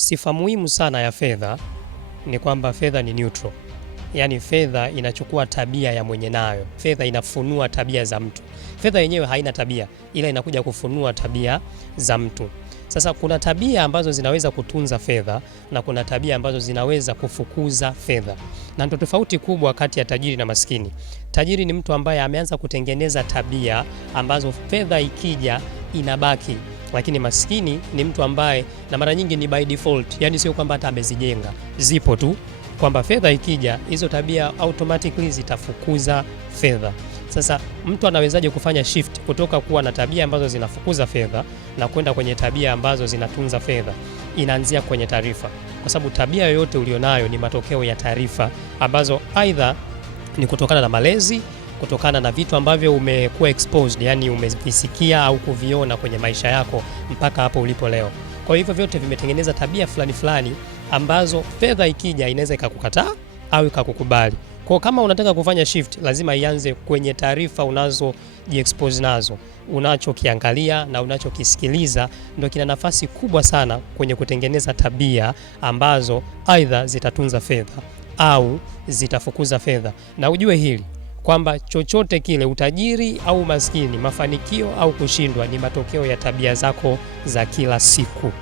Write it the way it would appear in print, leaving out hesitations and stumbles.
Sifa muhimu sana ya fedha ni kwamba fedha ni neutral. Yaani fedha inachukua tabia ya mwenye nayo. Fedha inafunua tabia za mtu. Fedha yenyewe haina tabia, ila inakuja kufunua tabia za mtu. Sasa kuna tabia ambazo zinaweza kutunza fedha na kuna tabia ambazo zinaweza kufukuza fedha. Na ndio tofauti kubwa kati ya tajiri na maskini. Tajiri ni mtu ambaye ameanza kutengeneza tabia ambazo fedha ikija inabaki. Lakini maskini ni mtu ambaye, na mara nyingi ni by default, yani sio kwamba hata amezijenga, zipo tu, kwamba fedha ikija hizo tabia automatically zitafukuza fedha. Sasa mtu anawezaje kufanya shift kutoka kuwa na tabia ambazo zinafukuza fedha na kwenda kwenye tabia ambazo zinatunza fedha? Inaanzia kwenye taarifa, kwa sababu tabia yoyote ulionayo ni matokeo ya taarifa ambazo aidha ni kutokana na malezi, kutokana na vitu ambavyo umekuwa exposed, yani umevisikia au kuviona kwenye maisha yako mpaka hapo ulipo leo. Kwa hivyo vyote vimetengeneza tabia fulani fulani ambazo fedha ikija inaweza ikakukataa au ikakukubali. Kwa kama unataka kufanya shift, lazima ianze kwenye taarifa unazojiexpose nazo. Unachokiangalia na unachokisikiliza ndio kina nafasi kubwa sana kwenye kutengeneza tabia ambazo aidha zitatunza fedha au zitafukuza fedha. Na ujue hili kwamba chochote kile, utajiri au maskini, mafanikio au kushindwa, ni matokeo ya tabia zako za kila siku.